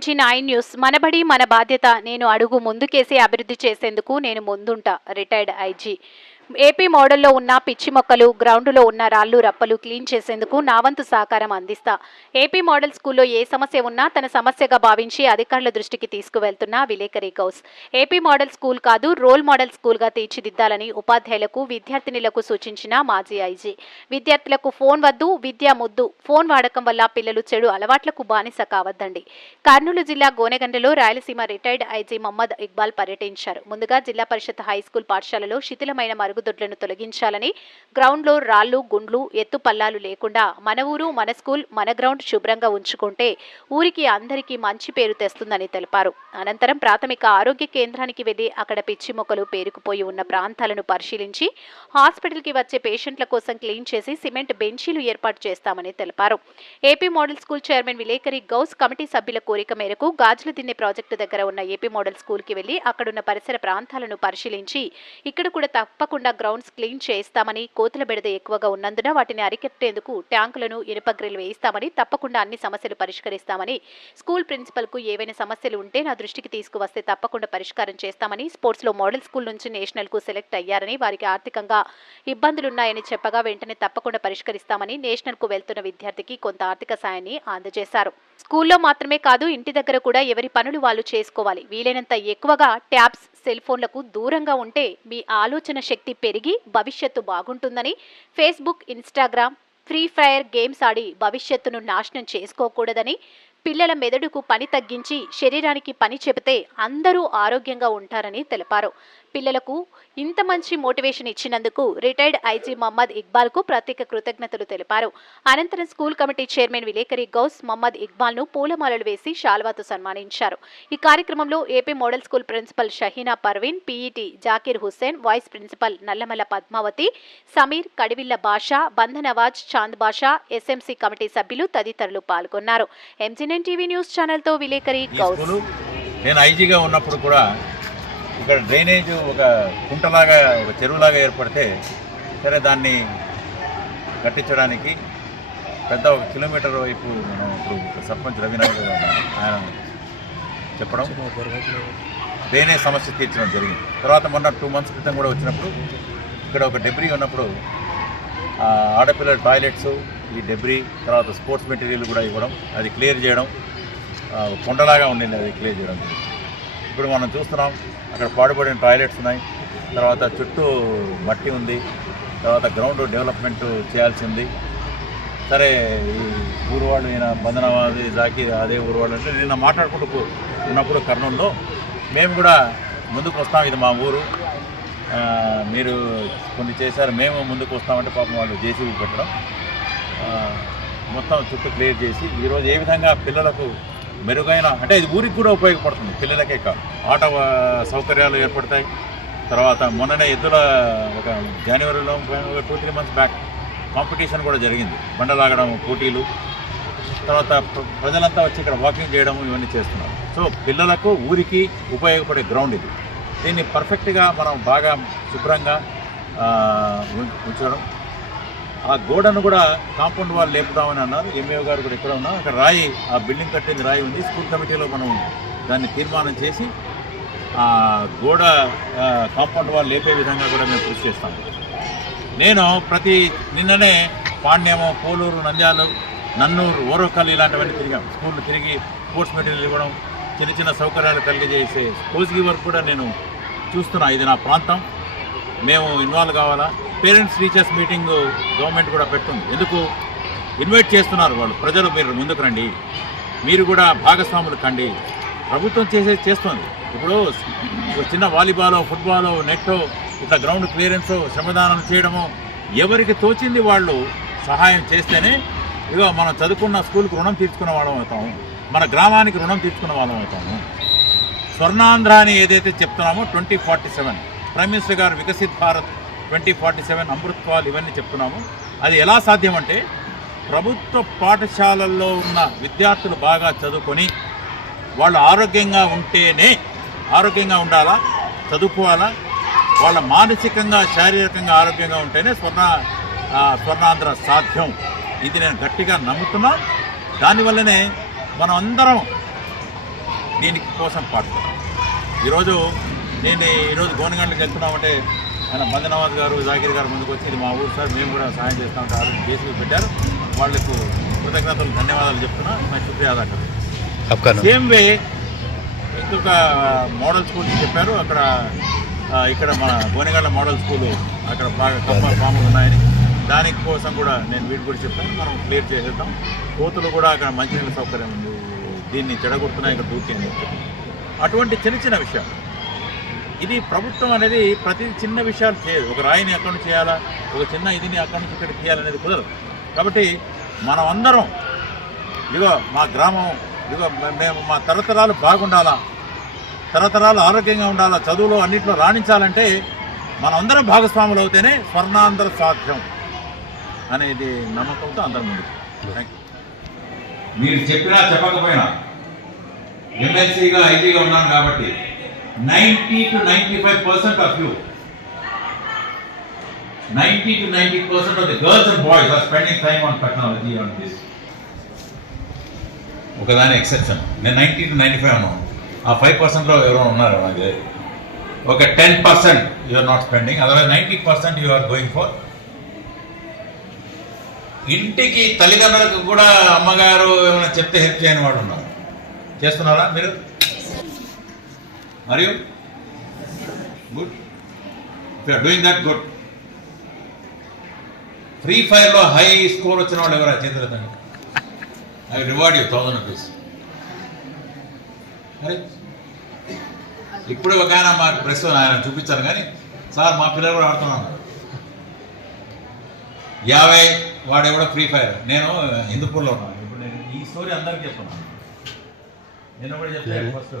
MG9 news. మనబడి మన బాధ్యత. నేను అడుగు ముందుకేసి అభివృద్ధి చేసేందుకు నేను ముందుంటా. Retired IG. ఏపీ మోడల్లో ఉన్న పిచ్చి మొక్కలు, గ్రౌండ్లో ఉన్న రాళ్లు రప్పలు క్లీన్ చేసేందుకు నా వంతు సహకారం అందిస్తా. ఏపీ మోడల్ స్కూల్లో ఏ సమస్య ఉన్నా తన సమస్యగా భావించి అధికారుల దృష్టికి తీసుకువెళ్తున్న విలేకరి గౌస్. ఏపీ మోడల్ స్కూల్ కాదు, రోల్ మోడల్ స్కూల్గా తీర్చిదిద్దాలని ఉపాధ్యాయులకు, విద్యార్థినులకు సూచించిన మాజీ ఐజీ. విద్యార్థులకు ఫోన్ వద్దు, విద్య ముద్దు. ఫోన్ వాడకం వల్ల పిల్లలు చెడు అలవాట్లకు బానిస కావద్దండి. కర్నూలు జిల్లా గోనెగండలో రాయలసీమ రిటైర్డ్ ఐజీ మహమ్మద్ ఇక్బాల్ పర్యటించారు. ముందుగా జిల్లా పరిషత్ హైస్కూల్ పాఠశాలలో శిథిలమైన మరుగుదొడ్లను తొలగించాలని, గ్రౌండ్లో రాళ్లు, గుండ్లు, ఎత్తు పల్లాలు లేకుండా మన ఊరు, మన స్కూల్, మన గ్రౌండ్ శుభ్రంగా ఉంచుకుంటే ఊరికి అందరికీ మంచి పేరు తెస్తుందని తెలిపారు. అనంతరం ప్రాథమిక ఆరోగ్య కేంద్రానికి వెళ్లి అక్కడ పిచ్చి మొక్కలు పేరుకుపోయి ఉన్న ప్రాంతాలను పరిశీలించి హాస్పిటల్కి వచ్చే పేషెంట్ల కోసం క్లీన్ చేసి సిమెంట్ బెంచీలు ఏర్పాటు చేస్తామని తెలిపారు. ఏపీ మోడల్ స్కూల్ చైర్మన్ విలేకరి గౌస్ కమిటీ సభ్యుల కోరిక మేరకు గాజుల దిన్నె ప్రాజెక్టు దగ్గర ఉన్న ఏపీ మోడల్ స్కూల్కి వెళ్లి అక్కడున్న పరిసర ప్రాంతాలను పరిశీలించి ఇక్కడ కూడా తప్పకుండా గ్రౌండ్స్ క్లీన్ చేయిస్తామని, కోతుల బెడద ఎక్కువగా ఉన్నందున వాటిని అరికట్టేందుకు ట్యాంకులను, ఇనుప గ్రిల్ వేయిస్తామని, తప్పకుండా అన్ని సమస్యలు పరిష్కరిస్తామని, స్కూల్ ప్రిన్సిపల్కు ఏవైనా సమస్యలు ఉంటే నా దృష్టికి తీసుకువస్తే తప్పకుండా పరిష్కారం చేస్తామని, స్పోర్ట్స్లో మోడల్ స్కూల్ నుంచి నేషనల్కు సెలెక్ట్ అయ్యారని, వారికి ఆర్థికంగా ఇబ్బందులున్నాయని చెప్పగా వెంటనే తప్పకుండా పరిష్కరిస్తామని, నేషనల్కు వెళ్తున్న విద్యార్థికి కొంత ఆర్థిక సాయాన్ని అందజేశారు. స్కూల్లో మాత్రమే కాదు, ఇంటి దగ్గర కూడా ఎవరి పనులు వాళ్ళు చేసుకోవాలి. వీలైనంత ఎక్కువగా ట్యాబ్స్, సెల్ ఫోన్లకు దూరంగా ఉంటే మీ ఆలోచన శక్తి పెరిగి భవిష్యత్తు బాగుంటుందని, Facebook, Instagram, Free Fire games ఆడి భవిష్యత్తును నాశనం చేసుకోకూడదని, పిల్లల మెదడుకు పని తగ్గించి శరీరానికి పని చెబితే అందరూ ఆరోగ్యంగా ఉంటారని తెలిపారు. పిల్లలకు ఇంత మంచి మోటివేషన్ ఇచ్చినందుకు రిటైర్డ్ ఐజీ మహమ్మద్ ఇక్బాల్కు ప్రత్యేక కృతజ్ఞతలు తెలిపారు. అనంతరం స్కూల్ కమిటీ చైర్మన్ విలేకరి గౌస్ మహమ్మద్ ఇక్బాల్ను పూలమాలలు వేసి శాల్వాతో సన్మానించారు. ఈ కార్యక్రమంలో AP model school principal Shaheena Parveen, PET Zakir Hussain, vice principal Nallamalla Padmavathi, Sameer, Kadivilla Basha, Bandanawaz, Chand Basha, SMC committee సభ్యులు తదితరులు పాల్గొన్నారు. MG9 టీవీ న్యూస్ ఛానల్తో విలేకరి గౌస్. నేను ఐజీగా ఉన్నప్పుడు కూడా ఇక్కడ డ్రైనేజ్ ఒక కుంటలాగా, ఒక చెరువులాగా ఏర్పడితే సరే దాన్ని కట్టించడానికి పెద్ద 1 కిలోమీటర్ వైపు మనం ఇప్పుడు సర్పంచ్ రవినాయుడు ఆయన చెప్పడం డ్రైనేజ్ సమస్య తీర్చడం జరిగింది. తర్వాత మొన్న 2 మంత్స్ క్రితం కూడా వచ్చినప్పుడు ఇక్కడ ఒక డెబ్రీ ఉన్నప్పుడు ఆడపిల్లల టాయిలెట్స్, ఈ డెబ్రీ, తర్వాత స్పోర్ట్స్ మెటీరియల్ కూడా ఇవ్వడం, అది క్లియర్ చేయడం, కొండలాగా ఉండింది, అది క్లియర్ చేయడం. ఇప్పుడు మనం చూస్తున్నాం అక్కడ పాడుపడిన టాయిలెట్స్ ఉన్నాయి, తర్వాత చుట్టూ మట్టి ఉంది, తర్వాత గ్రౌండ్ డెవలప్మెంట్ చేయాల్సి ఉంది. సరే ఈ ఊరు వాళ్ళు, ఈయన బంధనవాది జాకీర్ అదే ఊరు వాళ్ళు అంటే నిన్న మాట్లాడుకుంటూ ఉన్నప్పుడు కర్నూలులో మేము కూడా ముందుకు వస్తాం, ఇది మా ఊరు, మీరు కొన్ని చేశారు, మేము ముందుకు వస్తామంటే పాపం వాళ్ళు జేసీబీ పెట్టడం, మొత్తం చుట్టూ క్లియర్ చేసి ఈరోజు ఏ విధంగా పిల్లలకు మెరుగైన, అంటే ఇది ఊరికి కూడా ఉపయోగపడుతుంది, పిల్లలకే కాదు, ఆట సౌకర్యాలు ఏర్పడతాయి. తర్వాత మొన్ననే ఎద్దుల ఒక జనవరిలో 2-3 మంత్స్ బ్యాక్ కాంపిటీషన్ కూడా జరిగింది, బండలాగడం పోటీలు. తర్వాత ప్రజలంతా వచ్చి ఇక్కడ వాకింగ్ చేయడం, ఇవన్నీ చేస్తున్నారు. సో పిల్లలకు, ఊరికి ఉపయోగపడే గ్రౌండ్ ఇది. దీన్ని పర్ఫెక్ట్గా మనం బాగా శుభ్రంగా ఉంచడం. ఆ గోడను కూడా కాంపౌండ్ వాల్ లేపుదామని అన్నారు. ఎంఏఓ గారు కూడా ఎక్కడ ఉన్నా అక్కడ రాయి, ఆ బిల్డింగ్ కట్టింది రాయి ఉంది. స్కూల్ కమిటీలో మనం దాన్ని తీర్మానం చేసి ఆ గోడ కాంపౌండ్ వాల్ లేపే విధంగా కూడా మేము కృషి చేస్తాం. నేను నిన్ననే పాండ్యము, పోలూరు, నంద్యాలు, నన్నూరు, ఓరకల్ ఇలాంటివన్నీ తిరిగాం. స్కూళ్ళు తిరిగి స్పోర్ట్స్ మెటీరియల్ ఇవ్వడం, చిన్న చిన్న సౌకర్యాలు కలిగజేసే కోచ్కి వరకు కూడా నేను చూస్తున్నా. ఇది నా ప్రాంతం, మేము ఇన్వాల్వ్ కావాలా. పేరెంట్స్ టీచర్స్ మీటింగ్ గవర్నమెంట్ కూడా పెడుతుంది. ఎందుకు ఇన్వైట్ చేస్తున్నారు వాళ్ళు, ప్రజలు మీరు ముందుకు రండి, మీరు కూడా భాగస్వాములు కండి. ప్రభుత్వం చేస్తుంది. ఇప్పుడు చిన్న వాలీబాలో, ఫుట్బాలో, నెట్టో, ఇట్లా గ్రౌండ్ క్లియరెన్సో, శ్రమదానం చేయడమో, ఎవరికి తోచింది వాళ్ళు సహాయం చేస్తేనే ఇగో మనం చదువుకున్న స్కూల్కి రుణం తీర్చుకున్న వాళ్ళం అవుతాము, మన గ్రామానికి రుణం తీర్చుకున్న వాళ్ళం అవుతాము. స్వర్ణాంధ్ర అని ఏదైతే చెప్తున్నామో 2047 ప్రైమ్ మినిస్టర్ గారు వికసిత్ భారత్ 2047 అమృత్పాల్ ఇవన్నీ చెప్తున్నాము. అది ఎలా సాధ్యమంటే ప్రభుత్వ పాఠశాలల్లో ఉన్న విద్యార్థులు బాగా చదువుకొని వాళ్ళు ఆరోగ్యంగా ఉంటేనే, ఆరోగ్యంగా ఉండాలా, చదువుకోవాలా, వాళ్ళ మానసికంగా, శారీరకంగా ఆరోగ్యంగా ఉంటేనే స్వర్ణాంధ్ర సాధ్యం. ఇది నేను గట్టిగా నమ్ముతున్నా. దానివల్లనే మనం అందరం దీనికి కోసం పాటుపడాలి. ఈరోజు ఈరోజు గోనగండ్లకు వెళ్తున్నామంటే ఆయన బందనవాజ్ గారు జాకీర్ గారు ముందుకు వచ్చి ఇది మా ఊరు సార్, మేము కూడా సహాయం చేస్తామంటే ఆరోజు జేసీబీ పెట్టారు. వాళ్లకు కృతజ్ఞతలు ధన్యవాదాలు చెప్తున్నా. నా శుక్రియా అదా కదా. సేమ్ వే ఇంకొక మోడల్ స్కూల్ చెప్పారు, అక్కడ ఇక్కడ మన గోనెగండ్ల మోడల్ స్కూలు అక్కడ బాగా కప్ప పాములు ఉన్నాయని, దానికి కోసం కూడా నేను వీటి కూడా చెప్పాను. మనం క్లియర్ చేసేద్దాం. కోతులు కూడా అక్కడ మంచినీళ్ళ సౌకర్యం ఉంది, దీన్ని చెడగొడుతున్నాయి ఇక్కడ దూకి అని చెప్పి. అటువంటి చిన్న చిన్న విషయాలు. ఇది ప్రభుత్వం అనేది ప్రతి చిన్న విషయాలు చేయదు. ఒక రాయిని అక్కడి నుంచి చేయాలా, ఒక చిన్న ఇదిని అక్కడి నుంచి ఇక్కడ తీయాలనేది కుదరదు. కాబట్టి మనం అందరం ఇదిగో మా గ్రామం, ఇదిగో మేము మా తరతరాలు బాగుండాలా, తరతరాలు ఆరోగ్యంగా ఉండాలా, చదువులో అన్నింటిలో రాణించాలంటే మనం అందరం భాగస్వాములు అవుతేనే స్వర్ణాంధ్ర సాధ్యం అనేది నమ్మకంతో అందరం ముందుకు. Thank you. మీరు చెప్పినా చెప్పకపోయినా ఎమ్మెల్సీగా ఐజీగా ఉన్నాను కాబట్టి 90 to 95% of you, 90 to 90% of the girls and boys are spending time on technology on this. ఒకదాని ఎక్సెప్షన్. నేను 90 to 95 ఉన్నాను. ఆ 5%లో ఎవరో ఉన్నారు అది. ఒక 10% you are not spending, otherwise 90% you are going for. ఇంటికి తల్లిదండ్రులకు కూడా అమ్మగారు ఏమైనా చెప్తే హెల్ప్ చేయని వాడు ఉన్నారు. చేస్తున్నారా మీరు? మరియు good, if you are doing that good. Free ఫైర్లో హై స్కోర్ వచ్చిన వాళ్ళు ఎవరా చేతులదండి? I reward you 1000 rupees. ఇప్పుడు ఒక ఆయన మా ప్రెస్ ఆయన చూపించారు కానీ, సార్ మా పిల్లలు కూడా ఆడుతున్నాను 50 వాడు ఎవడో ఫ్రీ ఫైర్. నేను హిందూపూర్లో ఉన్నాను. ఇప్పుడు నేను ఈ స్టోరీ అందరికీ చెప్తున్నాను. నేను కూడా చెప్తాను ఫస్ట్.